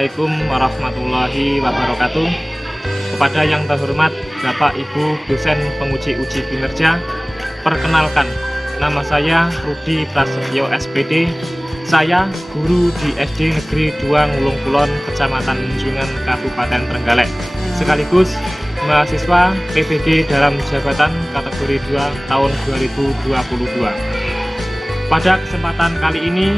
Assalamualaikum warahmatullahi wabarakatuh. Kepada yang terhormat Bapak Ibu dosen penguji uji kinerja, perkenalkan, nama saya Rudi Prasetyo SPD. Saya guru di SD Negeri 2 Ngulung Kulon, Kecamatan Munjungan, Kabupaten Trenggalek, sekaligus mahasiswa PBG dalam jabatan kategori 2 tahun 2022. Pada kesempatan kali ini,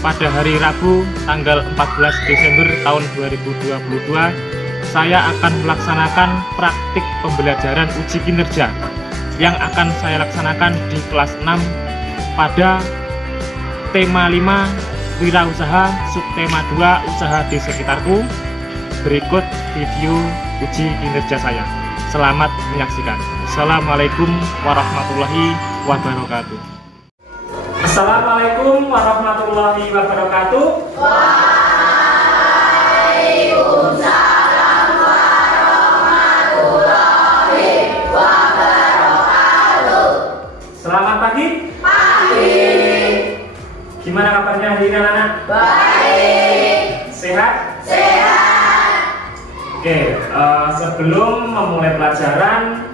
pada hari Rabu tanggal 14 Desember tahun 2022, saya akan melaksanakan praktik pembelajaran uji kinerja yang akan saya laksanakan di kelas 6 pada tema 5 wirausaha, subtema 2 usaha di sekitarku. Berikut video uji kinerja saya. Selamat menyaksikan. Assalamualaikum warahmatullahi wabarakatuh. Assalamualaikum warahmatullahi wabarakatuh. Waalaikumsalam warahmatullahi wabarakatuh. Selamat pagi. Pagi. Gimana kabarnya hari ini anak-anak? Baik. Sehat? Sehat. Oke, sebelum memulai pelajaran,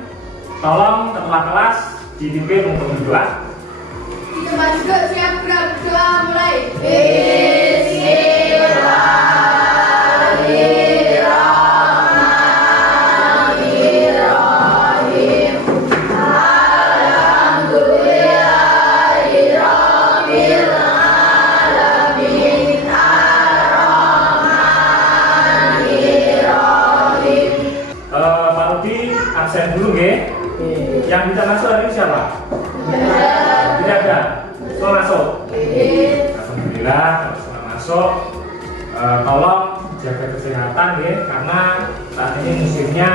tolong ketua kelas dipimpin untuk berdoa. Kita juga siap berdoa mulai. Bismillahirrahmanirrahim. Alhamdulillahirabbil alamin. Arrahmanirrahim. Pak Rudi absen dulu nggih. Yang bisa masuk hari ini siapa? Tidak ada. Semua masuk. Alhamdulillah, semua masuk. Tolong jaga kesehatan ya, karena saat ini musimnya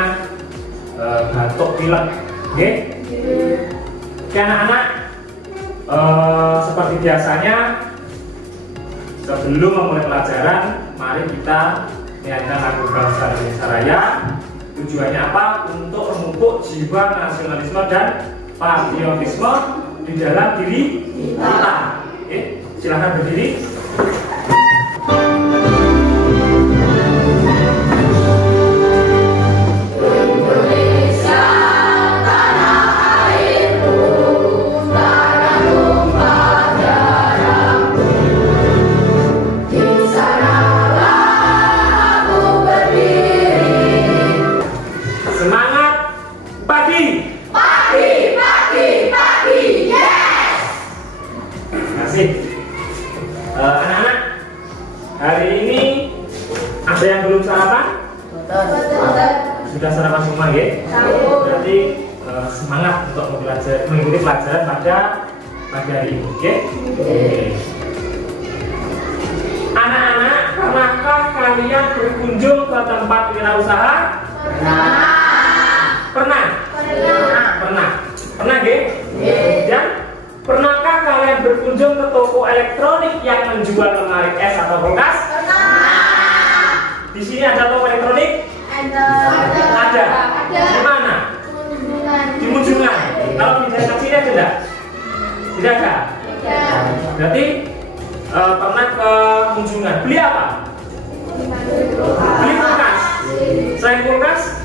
batuk pilek. Oke? Oke anak-anak, seperti biasanya sebelum memulai pelajaran, mari kita nyanyikan lagu bangsa Indonesia Raya. Tujuannya apa? Untuk memupuk jiwa nasionalisme dan patriotisme di dalam diri kita. Oke, silahkan berdiri. Indonesia tanah airku, tanah tumpah darahku. Di sanalah aku berdiri. Semangat pagi. Pagi, pagi, pagi, yes! Terima kasih. Anak-anak, hari ini ada yang belum sarapan? Sudah sarapan semua ya? Berarti semangat untuk mengikuti pelajaran pada pagi hari ini. Oke? Anak-anak, pernahkah kalian berkunjung ke tempat wirausaha? Pernah? Pernah, nggih? Dan pernahkah kalian berkunjung ke toko elektronik yang menjual lemari es atau kulkas? Di sini ada toko elektronik? Ada. Di mana? Di Munjungan. Kalau di daerah sini ada enggak? Tidak ada. Berarti pernah ke Munjungan. Beli apa? Beli kulkas. Selain kulkas?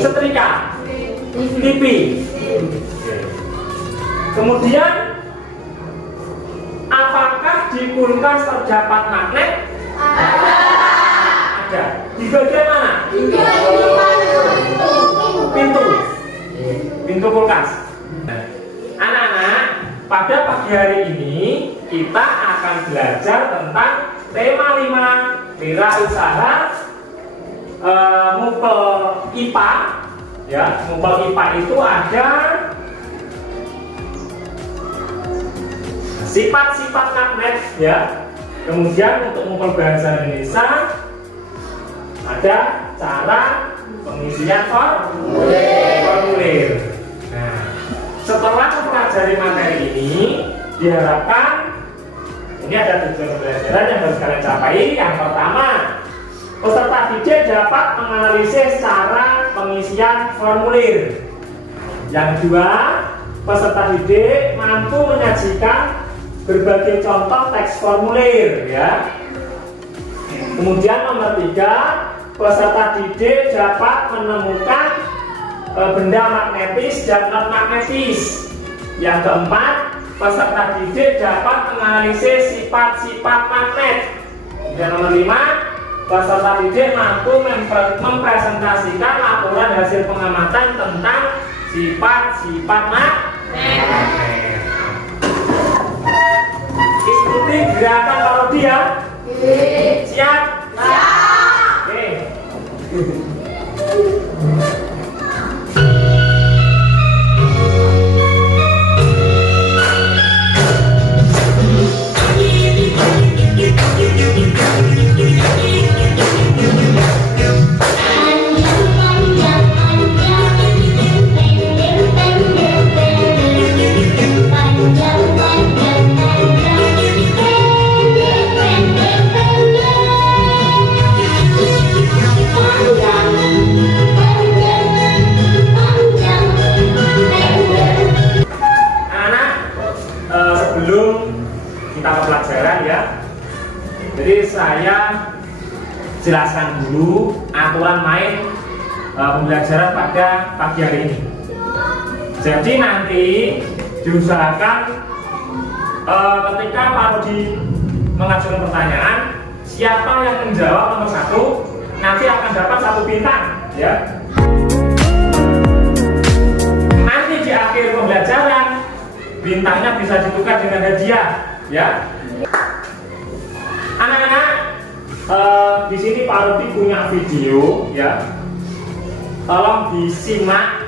Setrika, TV. Kemudian, apakah di kulkas terdapat magnet? Ada. Di bagian mana? Pintu kulkas. Anak-anak, pada pagi hari ini kita akan belajar tentang tema 5 wirausaha. Mupel IPA, ya, mupel IPA itu ada sifat-sifat magnet, ya. Kemudian untuk mupel bahasa Indonesia ada cara pengisian formulir. Nah, setelah mempelajari materi ini, diharapkan ini ada tujuan pembelajaran yang harus kalian capai. Yang pertama, peserta didik dapat menganalisis cara pengisian formulir. Yang kedua, peserta didik mampu menyajikan berbagai contoh teks formulir ya. Kemudian nomor 3, peserta didik dapat menemukan benda magnetis dan non magnetis. Yang keempat, peserta didik dapat menganalisis sifat-sifat magnet. Dan nomor 5, peserta didik mampu mempresentasikan laporan hasil pengamatan tentang sifat-sifat magnet. Ikuti gerakan parodi ya. Siap? Siap. Oke. Kita ke pelajaran ya. Jadi saya jelaskan dulu aturan main pembelajaran pada pagi hari ini. Jadi nanti diusahakan ketika parodi mengajukan pertanyaan, siapa yang menjawab nomor 1 nanti akan dapat 1 bintang ya. Nanti di akhir pembelajaran bintangnya bisa ditukar dengan hadiah ya. Anak-anak, di sini parodi punya video ya. Tolong disimak,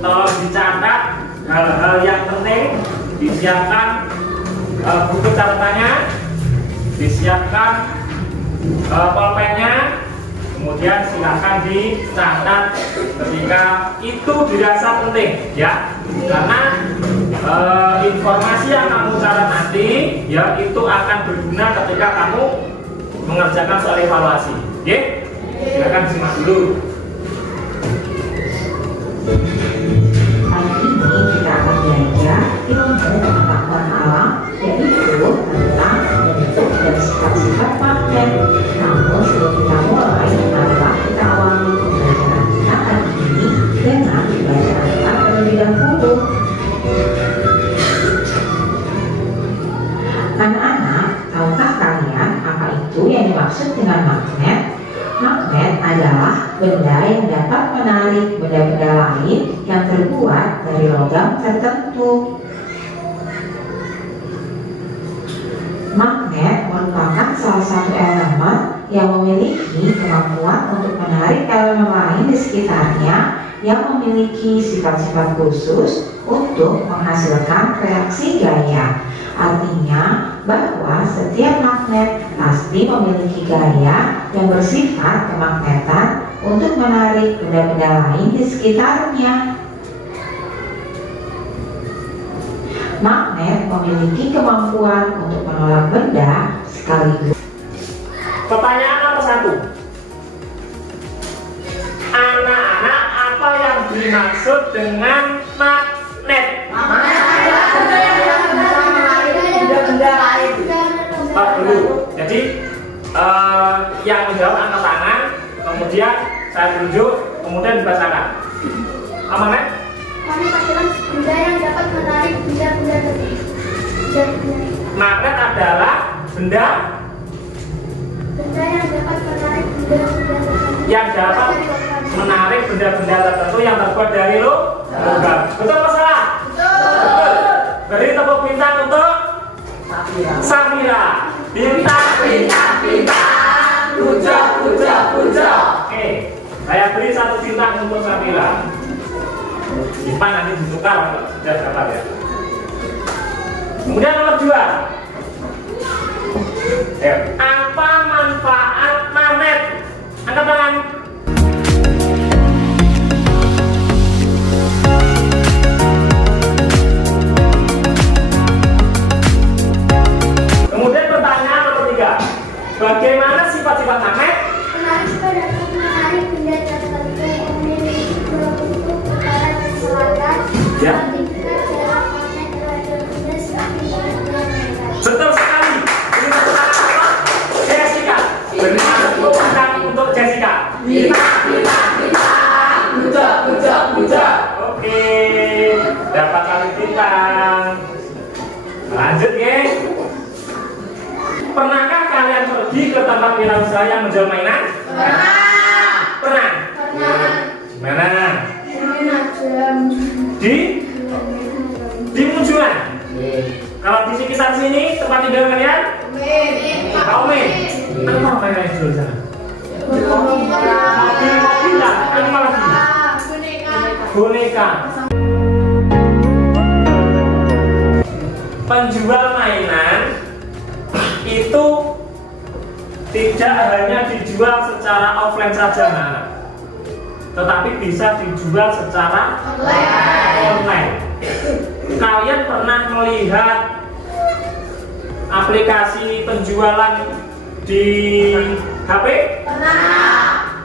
tolong dicatat hal-hal yang penting, disiapkan buku catatannya, disiapkan pulpennya, kemudian silakan dicatat ketika itu dirasa penting ya. Karena informasi yang kamu catat nanti ya itu akan berguna ketika kamu mengerjakan soal evaluasi. Oke? Silakan disimak dulu. Kali ini kita akan belajar ilmu pengetahuan alam, yaitu tentang bentuk dan sifat-sifat magnet. Namun sebelum kita mulai, marilah kita awali pembelajaran kita kali ini dengan membaca ayat terlebih dahulu. Anak-anak, tahukah kalian apa itu yang dimaksud dengan magnet? Magnet adalah benda yang dapat menarik benda-benda lain yang terbuat dari logam tertentu. Magnet merupakan salah satu elemen yang memiliki kemampuan untuk menarik elemen lain di sekitarnya yang memiliki sifat-sifat khusus untuk menghasilkan reaksi gaya. Artinya bahwa setiap magnet pasti memiliki gaya yang bersifat kemagnetan untuk menarik benda-benda lain di sekitarnya. Magnet memiliki kemampuan untuk menolak benda sekaligus. Pertanyaan nomor 1. Anak-anak, apa yang dimaksud dengan magnet? Dulu. Jadi yang menjawab angkat tangan, kemudian saya tunjuk, kemudian dibacakan. Magnet? Magnet adalah benda yang dapat menarik benda-benda tertentu. Magnet adalah benda yang dapat menarik benda-benda tertentu. Yang dapat menarik benda-benda tertentu yang terbuat dari logam. Betul atau salah? Betul. Beri tepuk bintang untuk Safira. Bintang, bintang, bintang. Puja, puja, puja. Oke, saya beri 1 bintang untuk Safira. Simpan nanti ditukar kalau sudah dapat ya. Kemudian nomor 2. Apa manfaat magnet? Angkat tangan. Kemudian pertanyaan nomor 3. Bagaimana sifat-sifat magnet? Menarik dapat menarik benda tertentu yang memiliki bentuk putaran selatan. Ya. Jika jarak magnet terhadap benda semakin tempat wirausaha yang menjual mainan? Pernah. Pernah. Pernah. Di mana? Di Di Munjuan. Kalau di sekitar sini tempat tinggal kalian? Kaume. Apa mainan yang jual di sana? Mobil-mobilan. Apa lagi? Boneka. Penjual mainan itu tidak hanya dijual secara offline saja, nah, tetapi bisa dijual secara online. Kalian pernah melihat aplikasi penjualan di HP? Pernah.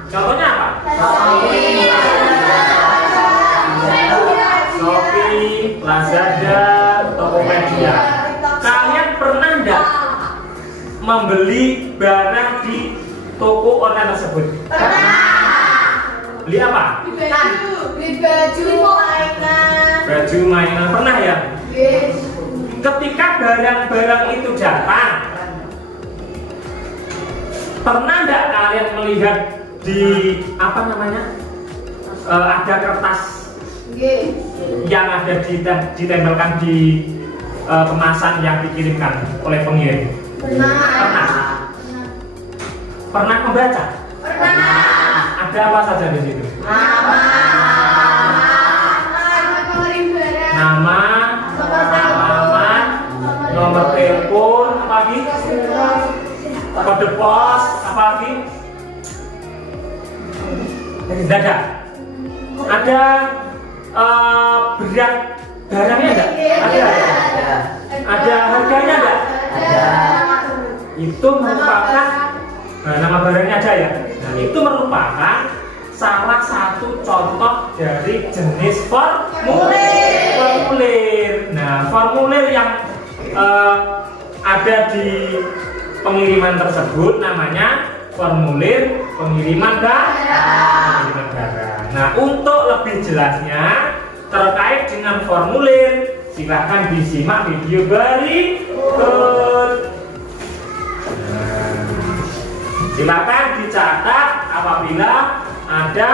Contohnya apa? Shopee, Lazada, Tokopedia. Kalian pernah nggak membeli barang di toko online tersebut? Pernah. Beli apa? Beli baju mainan. Baju mainan. Pernah ya? Yes. Ketika barang-barang itu datang, pernah nggak kalian melihat di apa namanya? Ada kertas Yes. yang ada ditempelkan di kemasan yang dikirimkan oleh pengirim. Pernah. Pernah membaca? Pernah. Ada apa saja di situ? Nama, alamat, nomor telepon, apa lagi? Kode pos, apa lagi? Tidak ada. Ada berat barangnya enggak? Ada. Ada harganya enggak? Ada. Itu merupakan nama barangnya aja ya. Nah, itu merupakan salah satu contoh dari jenis formulir. Nah, formulir yang ada di pengiriman tersebut namanya formulir pengiriman barang. Nah, untuk lebih jelasnya terkait dengan formulir, silakan disimak video berikut. Silakan dicatat apabila ada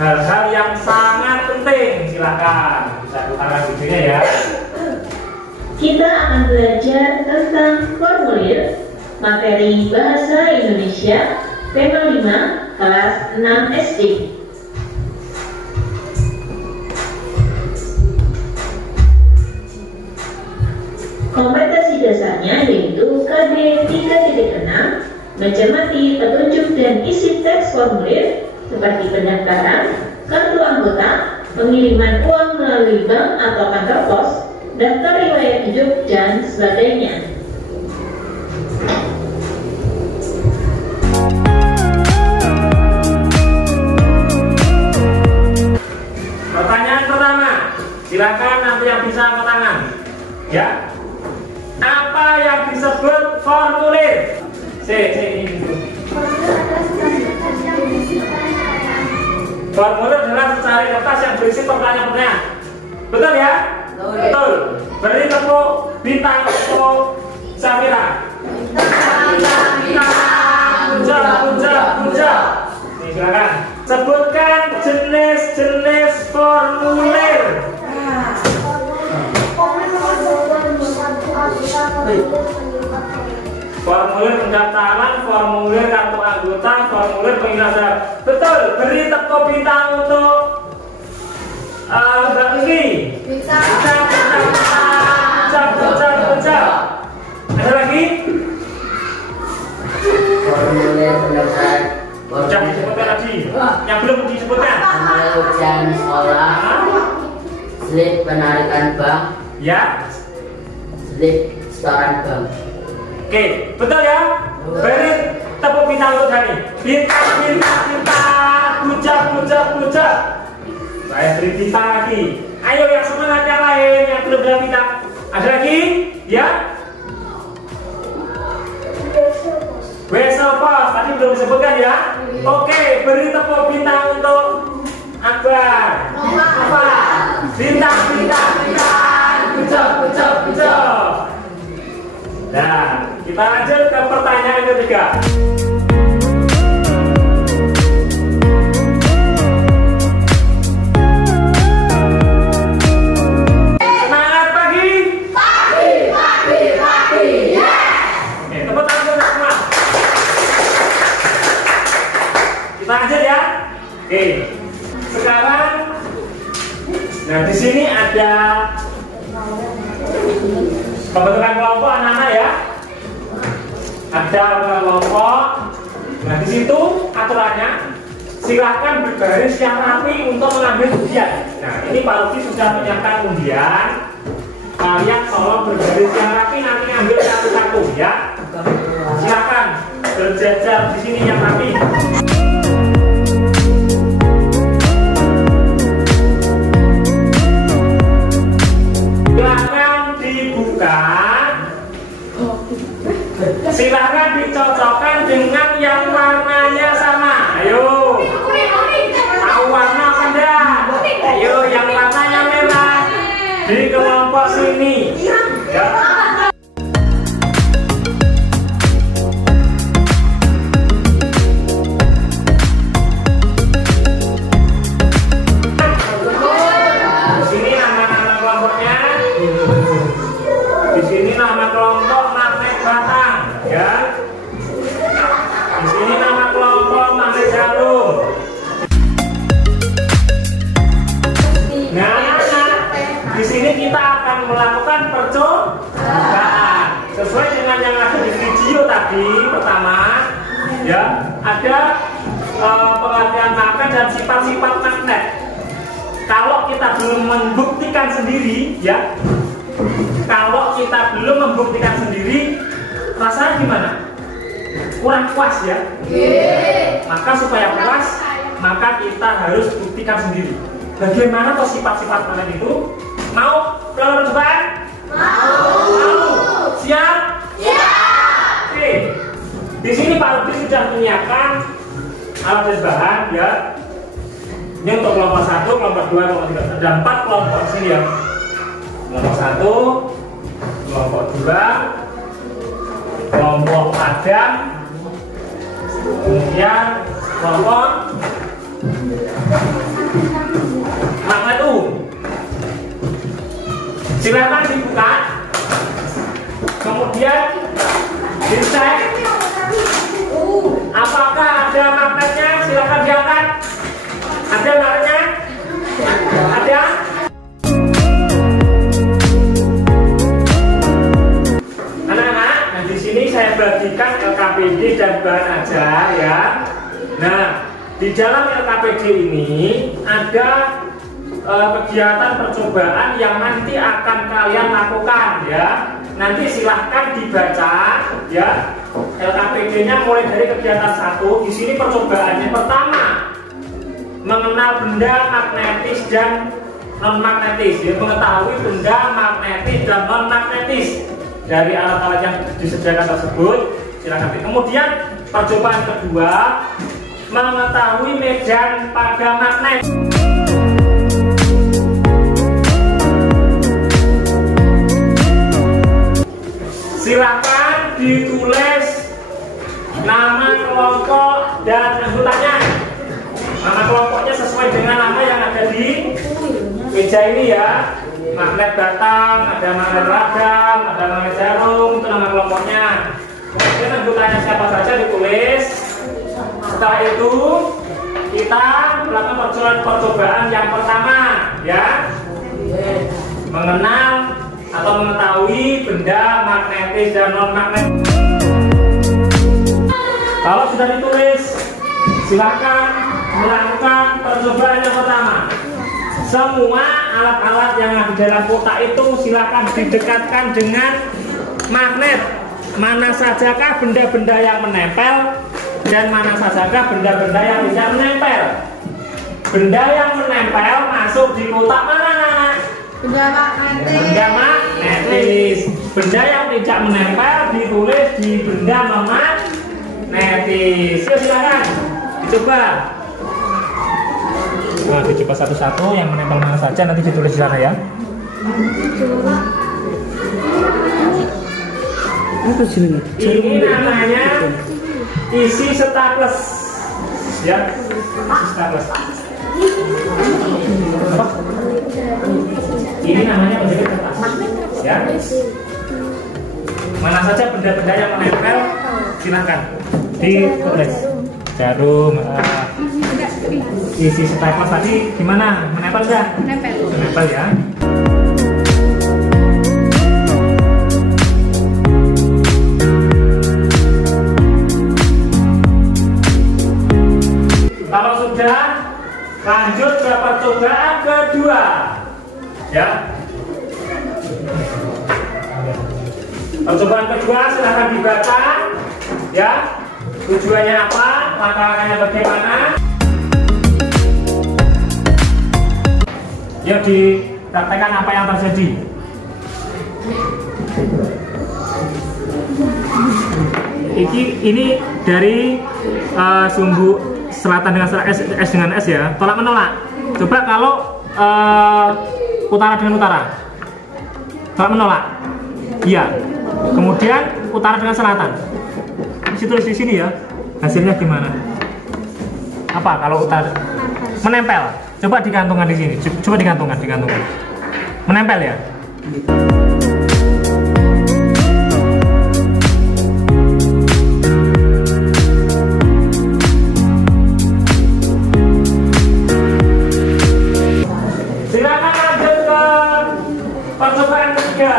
hal-hal yang sangat penting. Silakan bisa putarkan videonya ya. Kita akan belajar tentang formulir materi Bahasa Indonesia tema 5 kelas 6 SD. Kompetensi dasarnya yaitu KD 3.6, mencermati petunjuk dan isi teks formulir seperti pendaftaran, kartu anggota, pengiriman uang melalui bank atau kantor pos, daftar riwayat hidup, dan sebagainya. Pertanyaan pertama, silakan nanti yang bisa angkat tangan. Ya. Apa yang disebut formulir? Ini dulu. Formulir adalah secari kertas yang berisi pertanyaan-pertanyaan. Betul ya? Betul. Beri tepuk bintang untuk Safira. Punca. Nih, silakan. Sebutkan jenis-jenis formulir. Formulir pendaftaran, formulir kartu anggota, formulir pengiriman. Betul. Beri tepuk bintang untuk Mbak Enggi. Bintang. Ada lagi? Formulir pendaftaran. Sudah disebutkan tadi. Yang belum disebutkan. Formulir ujian sekolah. Slip penarikan bank. Ya. Slip setoran bank. Oke, betul ya? Beri tepuk bintang untuk Dani. Bintang. Puja. Saya beri bintang lagi. Ayo yang semangat yang lain yang belum dapat bintang. Ada lagi? Ya? Wesel pos. Tadi belum disebutkan ya? Oke, beri tepuk bintang untuk Akbar. Apa? Bintang. Puja. Nah, kita lanjut ke pertanyaan ketiga. Nah, di sini ada pembentukan kelompok anak-anak ya. Ada kelompok. Nah, di situ aturannya silahkan berbaris yang rapi untuk mengambil undian. Nah, ini Pak Rudi sudah menyiapkan undian. Kalian tolong berbaris yang rapi, nanti ambil satu-satu ya. Silakan berjajar di sini yang rapi. Silakan dibuka. Silakan dicocokkan dengan yang warnanya sama. Ayo. Tahu warna apa enggak? Ayo, yang warnanya merah di kelompok sini. Ya. Di sini nama kelompok magnet batang, ya. Di sini nama kelompok magnet jarum. Nah, di sini kita akan melakukan percobaan sesuai dengan yang ada di video tadi. Pertama, ya, ada pengertian magnet dan sifat-sifat magnet. Kalau kita belum membuktikan sendiri, ya. Kalau kita belum membuktikan sendiri, rasanya gimana? Kurang puas ya? Maka supaya puas, maka kita harus buktikan sendiri. Bagaimana kok sifat-sifat magnet itu? Mau percobaan? Mau? Siap? Siap! Oke. Di sini Pak Rudi sudah menyiapkan alat dan bahan ya. Ini untuk kelompok 1, kelompok 2, kelompok 3. Ada 4 kelompok di sini ya. Kelompok 1, kelompok 2, kelompok padam, kemudian kelompok magnet U. Silakan dibuka, kemudian dicek apakah ada magnetnya. Silakan diangkat. Ada magnetnya? Ada? Saya bagikan LKPD dan bahan aja ya. Nah, di dalam LKPD ini ada kegiatan percobaan yang nanti akan kalian lakukan ya. Nanti silahkan dibaca ya. LKPD-nya mulai dari kegiatan 1. Di sini percobaannya pertama mengenal benda magnetis dan non magnetis. Ya, mengetahui benda magnetis dan non magnetis dari alat-alat yang disediakan tersebut. Silakan. Kemudian percobaan kedua mengetahui medan pada magnet. Silakan ditulis nama kelompok dan anggotanya. Nama kelompoknya sesuai dengan nama yang ada di meja ini ya. Magnet batang, ada magnet ragam, ada magnet jarum, itu nama kelompoknya. Kemudian anggotanya siapa saja ditulis. Setelah itu kita melakukan percobaan yang pertama ya, mengenal atau mengetahui benda magnetis dan non magnetis. Kalau sudah ditulis, silakan melakukan percobaan yang pertama. Semua alat-alat yang ada di dalam kotak itu silakan didekatkan dengan magnet. Mana sajakah benda-benda yang menempel dan mana sajakah benda-benda yang tidak menempel. Benda yang menempel masuk di kotak mana? Benda magnetis. Benda magnetis. Benda yang tidak menempel ditulis di benda magnetis. Silakan dicoba. Nah, dicoba satu-satu yang menempel mana saja nanti ditulis di sana ya. Ini namanya isi staples ya. Isi staples. Ini namanya menjadi kertas ya. Mana saja benda-benda yang menempel silahkan ditulis. Jarum. isi staples tadi gimana? Menempel nggak? Menempel ya. Kalau sudah, lanjut ke percobaan kedua, ya. Percobaan kedua silahkan dibaca, ya. Tujuannya apa? Langkah-langkahnya bagaimana? Ya, dipraktekkan apa yang terjadi. Ini dari sumbu selatan dengan S dengan S ya, tolak menolak. Coba kalau utara dengan utara, tolak menolak. Iya. Kemudian utara dengan selatan. Ditulis di sini ya. Hasilnya gimana? Apa kalau utara? Menempel. Coba digantungkan di sini. Coba digantungkan. Menempel ya. Silakan lanjut ke percobaan ketiga.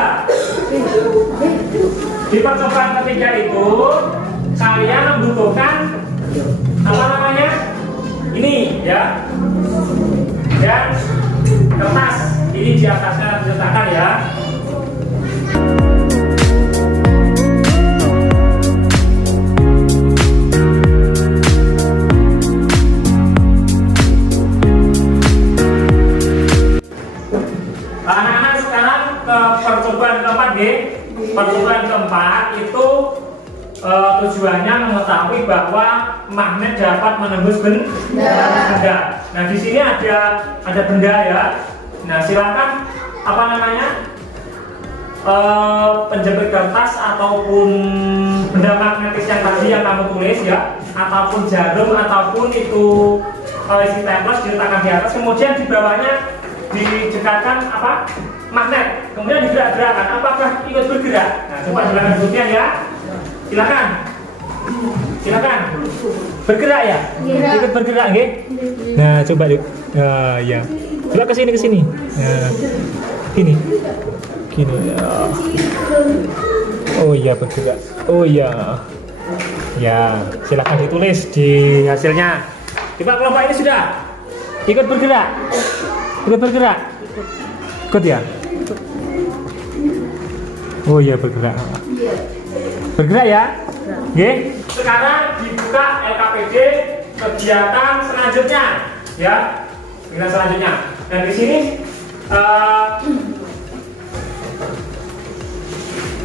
Di percobaan ketiga itu kalian membutuhkan apa namanya? Ini ya. Dan kertas ini di atasnya diletakkan ya. Anak-anak sekarang ke percobaan keempat G. Percobaan keempat itu tujuannya mengetahui bahwa magnet dapat menembus benda. Nah, di sini ada benda ya. Nah, silakan apa namanya? Penjepit kertas ataupun benda magnetis yang tadi yang kamu tulis ya, ataupun jarum ataupun itu isi staples diletakkan di atas, kemudian di bawahnya dijekatkan apa? Magnet. Kemudian digerak-gerakkan. Apakah ikut bergerak? Nah, coba silakan sebutnya ya. Silakan bergerak ya, ikut bergerak nggih. Nah, coba yuk. Ya, coba ke sini. Nah, gini ya. Oh iya, bergerak. Oh iya, ya, silakan ditulis di hasilnya. Coba kelompok ini sudah ikut bergerak, ikut ya. Oh iya, bergerak ya. Oke. Sekarang dibuka LKPD kegiatan selanjutnya ya. Kegiatan selanjutnya. Dan di sini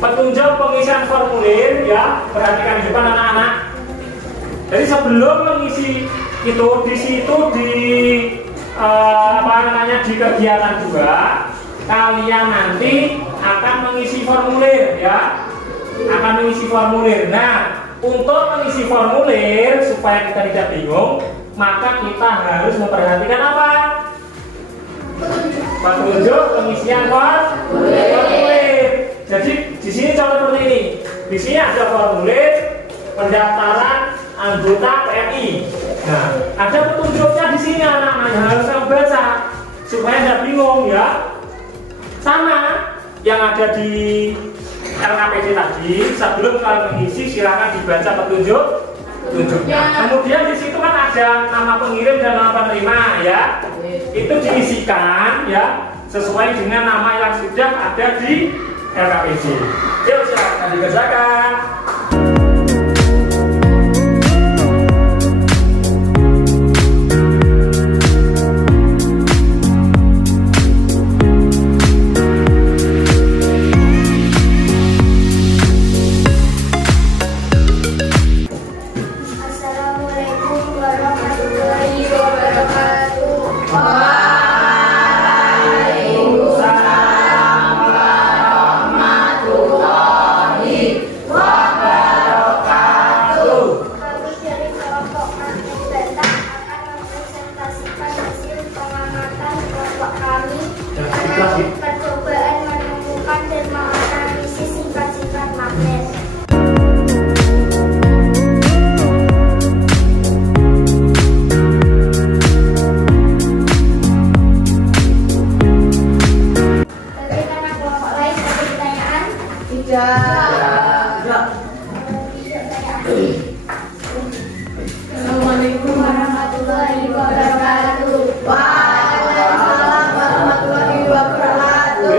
petunjuk pengisian formulir ya. Perhatikan di depan anak-anak. Jadi sebelum mengisi itu di situ di di kegiatan juga kalian nanti akan mengisi formulir ya. Nah, untuk mengisi formulir supaya kita tidak bingung, maka kita harus memperhatikan apa? Petunjuk pengisian formulir. Jadi di sini contoh seperti ini. Di sini ada formulir pendaftaran anggota PMI. Nah, ada petunjuknya di sini anak-anak yang harus kamu baca supaya tidak bingung ya. Sama yang ada di LKPD tadi, sebelum kalian mengisi silakan dibaca petunjuknya. Kemudian di situ kan ada nama pengirim dan nama penerima ya. Itu diisikan ya sesuai dengan nama yang sudah ada di LKPD. Yuk silakan dikerjakan. Percobaan menemukan dan menganalisis sifat-sifat magnet. Ya. Assalamualaikum warahmatullahi wabarakatuh. Waalaikumsalam warahmatullahi wabarakatuh.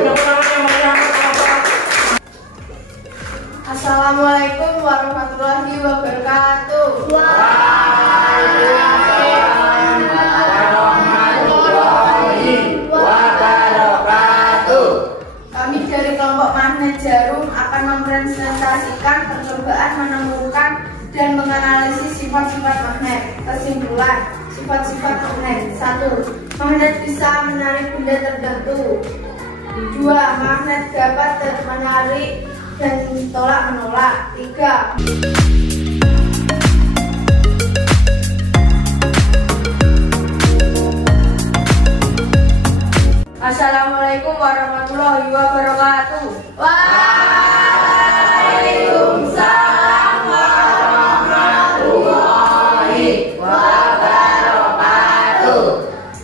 Assalamualaikum warahmatullahi wabarakatuh. Waalaikumsalam warahmatullahi wabarakatuh. Kami dari kelompok magnet jarum akan mempresentasikan percobaan menemukan dan menganalisis sifat-sifat magnet. Kesimpulan, sifat-sifat magnet. 1. Magnet bisa menarik benda tertentu. 2. Magnet dapat menarik dan tolak menolak. 3. Assalamualaikum warahmatullahi wabarakatuh. Waalaikumsalam warahmatullahi wabarakatuh.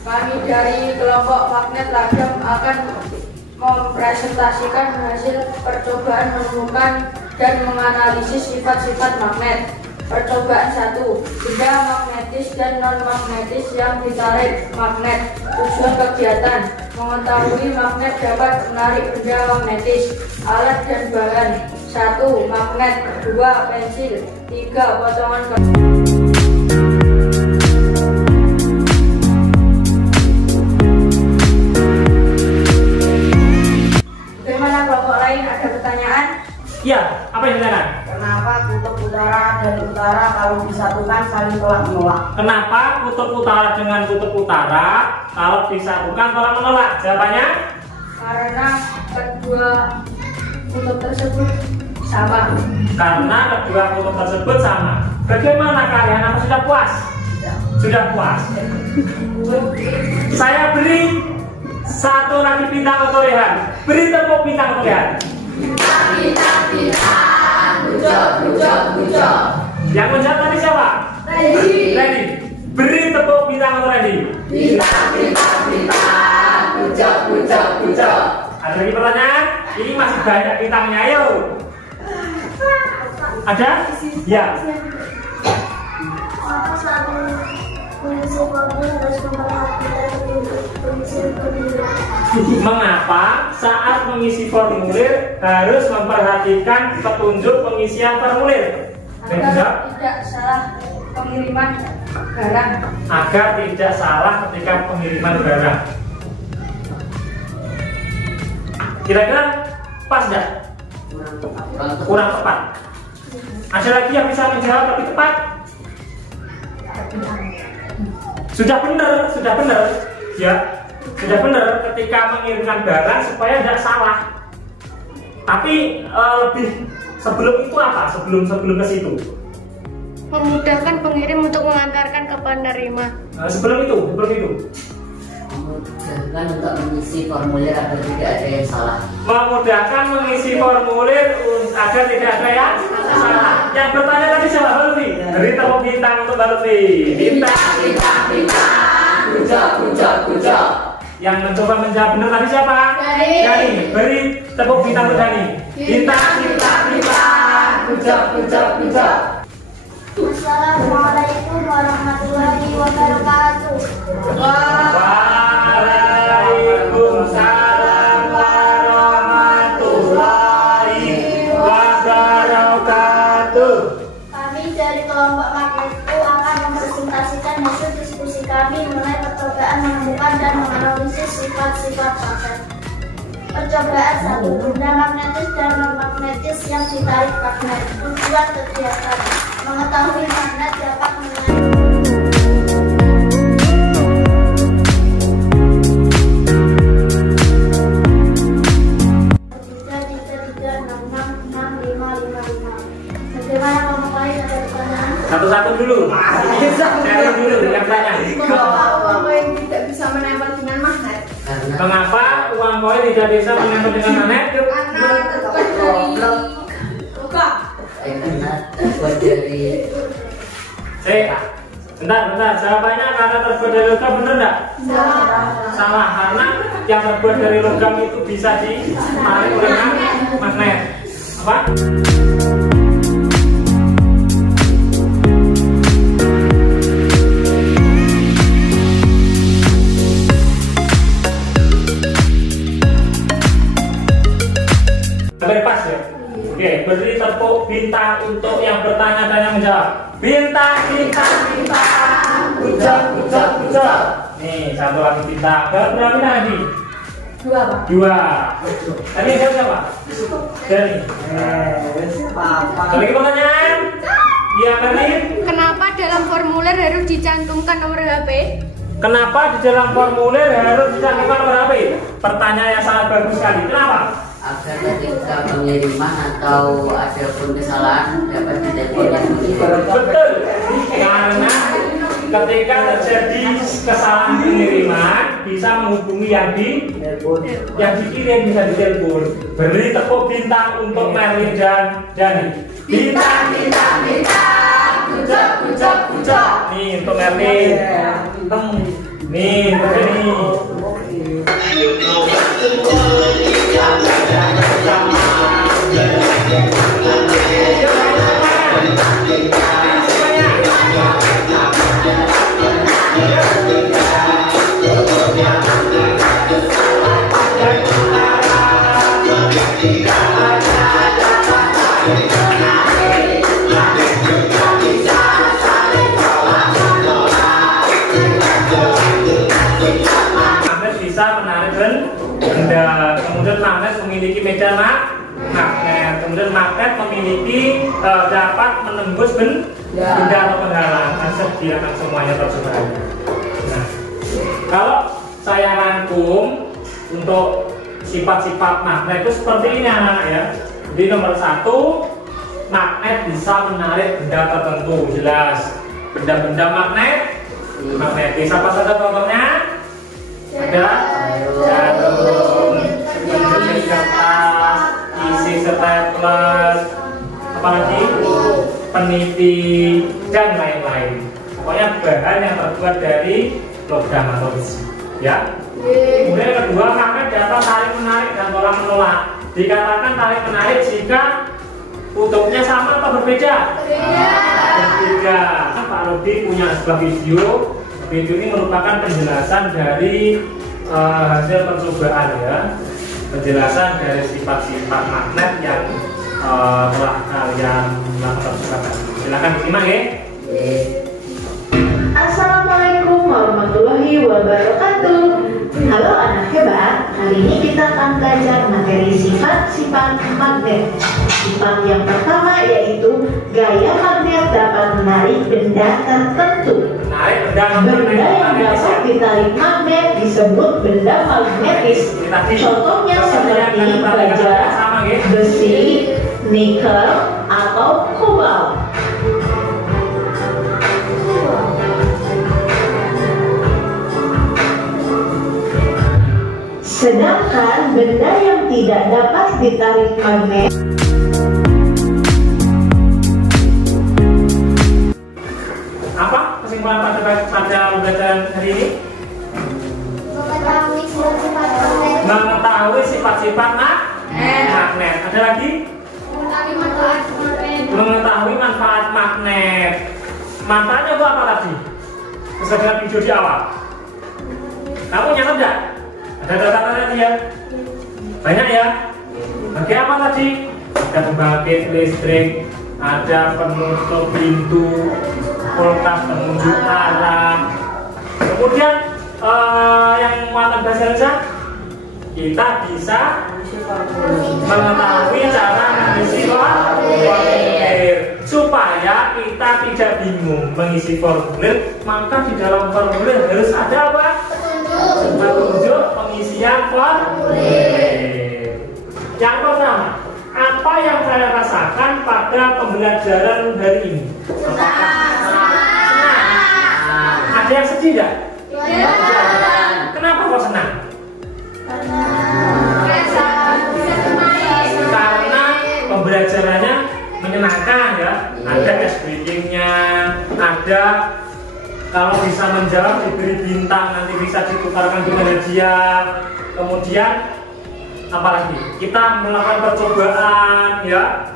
Kami dari kelompok magnet Lagam akan mempresentasikan hasil percobaan menemukan dan menganalisis sifat-sifat magnet. Percobaan 1. Benda magnetis dan non-magnetis yang ditarik magnet. Tujuan kegiatan: mengetahui magnet dapat menarik benda magnetis. Alat dan bahan: 1. Magnet. 2. Pensil. 3. Potongan kertas. Bagaimana kelompok lain? Ada pertanyaan? Ya, apa yang ditanyakan? Kenapa kutub utara dan utara kalau disatukan saling tolak menolak? Kenapa kutub utara dengan kutub utara kalau disatukan tolak menolak? Jawabannya? Karena kedua kutub tersebut sama. Karena kedua kutub tersebut sama. Bagaimana kalian? Apa sudah puas? Sudah puas? Saya beri satu lagi bintang untuk Rehan. Beri tepuk bintang untuk Rehan. Bintang. Yang menjawab tadi siapa? Randy. Beri tepuk bintang untuk Randy. Bintang. Ada lagi pertanyaan? Ini masih banyak bintangnya, ayo. Ada? Ya. Mengapa saat mengisi formulir harus memperhatikan petunjuk pengisian formulir? Agar tidak salah pengiriman barang. Agar tidak salah ketika pengiriman barang. Kira-kira pas nggak? Kurang tepat. Ada lagi yang bisa menjawab lebih tepat? Sudah benar, ya, sudah benar ketika mengirimkan barang supaya tidak salah. Tapi lebih sebelum itu apa? Sebelum ke situ? Memudahkan pengirim untuk mengantarkan ke penerima. Sebelum itu. Memudahkan untuk mengisi formulir agar tidak ada yang salah. Memudahkan mengisi formulir agar tidak ada yang salah. Yang bertanya tadi siapa? Balutri. Beri tepuk bintang untuk Balutri. Bintang. Puja. Yang mencoba menjawab benar tadi siapa? Dani. Beri tepuk bintang untuk Dani. Bintang. Puja. Assalamualaikum warahmatullahi wabarakatuh. Waalaikumsalam warahmatullahi wabarakatuh. Kami dari kelompok Magnetu akan mempresentasikan hasil diskusi kami mengenai percobaan menemukan dan menganalisis sifat-sifat magnet. Percobaan 1. Benda magnetis dan non-magnetis yang ditarik magnet. Tujuan kegiatan: mengetahui magnet dapat menarik. Bagaimana kamu lain ada pertanyaan? Satu-satu dulu. Cari dulu yang tanya. Mengapa uang koin tidak bisa menempel dengan magnet? Mengapa uang koin tidak bisa menempel dengan magnet? Karena terbuat dari logam. Karena terbuat dari Bentar. Jawabannya karena terbuat dari logam, bener nggak? Salah, karena yang terbuat dari logam itu bisa ditarik oleh magnet. apa? Pas ya? Oke, beri tepuk bintang untuk yang bertanya dan yang menjawab. Bintang, bintang, bintang. Ucap, ucap, ucap. Nih, satu lagi bintang. Berapa bintang lagi? 2, Pak. 2. Tadi yang jawab siapa? Dani. Lagi pertanyaan? Iya, Karin. Kenapa dalam formulir harus dicantumkan nomor HP? Kenapa di dalam formulir harus dicantumkan nomor HP? Pertanyaan yang sangat bagus sekali. Kenapa? Agar ketika pengiriman atau ada pun kesalahan dapat ditelepon yang Betul. Karena ketika terjadi kesalahan pengiriman bisa menghubungi yang dikirim, bisa ditelepon. Beri tepuk bintang untuk Merlin dan Dani. Bintang, bintang, bintang. Ucap, ucap, ucap. Nih untuk Merlin. Nih untuk Dani. Bisa menarik benda, kemudian magnet memiliki medan magnet, kemudian magnet memiliki dapat menembus benda atau penghalang. Saya sediakan semuanya percobaan. Nah, kalau saya rangkum untuk sifat-sifat magnet itu seperti ini anak-anak ya. Jadi nomor 1, magnet bisa menarik benda tertentu, jelas. Benda-benda magnetis. Apa saja contohnya? Ada jarum, isi kertas, isi stapler, apalagi peniti dan lain-lain. Pokoknya bahan yang terbuat dari logam atau besi, ya. Kemudian yang kedua, magnet dapat tarik menarik dan tolak menolak. Dikatakan tarik menarik jika kutubnya sama atau berbeda? Berbeda. Pak Robi punya sebuah video. Video ini merupakan penjelasan dari hasil percobaan ya, penjelasan dari sifat-sifat magnet yang telah kalian lakukan percobaan. Silakan disimak ya. Assalamualaikum warahmatullahi wabarakatuh. Halo anak hebat, hari ini kita akan belajar materi sifat-sifat magnet. Sifat yang pertama yaitu gaya magnet dapat menarik benda tertentu. Benda yang dapat ditarik magnet disebut benda magnetis. Contohnya seperti baja, besi, nikel, atau kobalt. Sedangkan benda yang tidak dapat ditarik magnet apa kesimpulan pada pembelajaran hari ini? Mengetahui sifat-sifat magnet. Ada lagi? Mengetahui manfaat magnet. Manfaatnya itu apa tadi? Sesuai video di awal. Kamu nyatet nggak? Ada data-data ya? Banyak ya? Bagian apa tadi? Ada pembangkit listrik, ada penutup pintu, kulkas penunjuk arah. Kemudian yang muatan bahasa Indonesia, kita bisa mengetahui cara mengisi formulir supaya kita tidak bingung mengisi formulir. Maka di dalam formulir harus ada apa? Petunjuk pengisian formulir. Yang pertama, apa yang saya rasakan pada pembelajaran hari ini? Senang. Ada yang sedih tidak? Kenapa kok senang? Karena pembelajarannya menyenangkan ya. Ada speakingnya, ada kalau bisa menjawab diberi bintang, nanti bisa ditukarkan dengan hadiah. Kemudian apa lagi? Kita melakukan percobaan ya.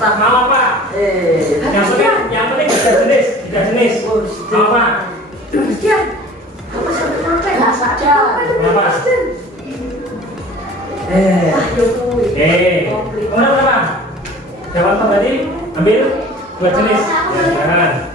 Mau apa? Yang penting tiga jenis. Mau apa? Kemudian apa? Jawab tadi, ambil 2 jenis. Ya, jangan.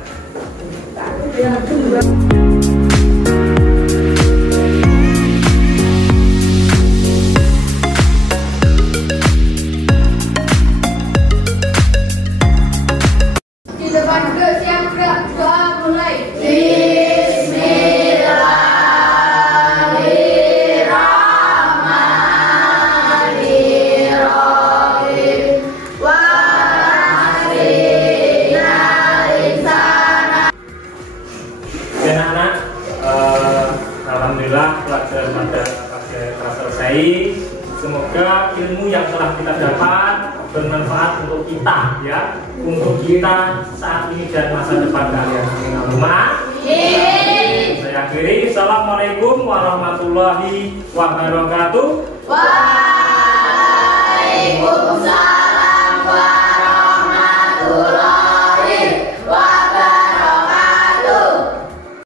Anak-anak, alhamdulillah pelajaran pada telah selesai. Semoga ilmu yang telah kita dapat bermanfaat untuk kita ya, untuk kita saat ini dan masa depan kalian. Saya akhiri. Assalamualaikum warahmatullahi wabarakatuh. Waalaikumsalam.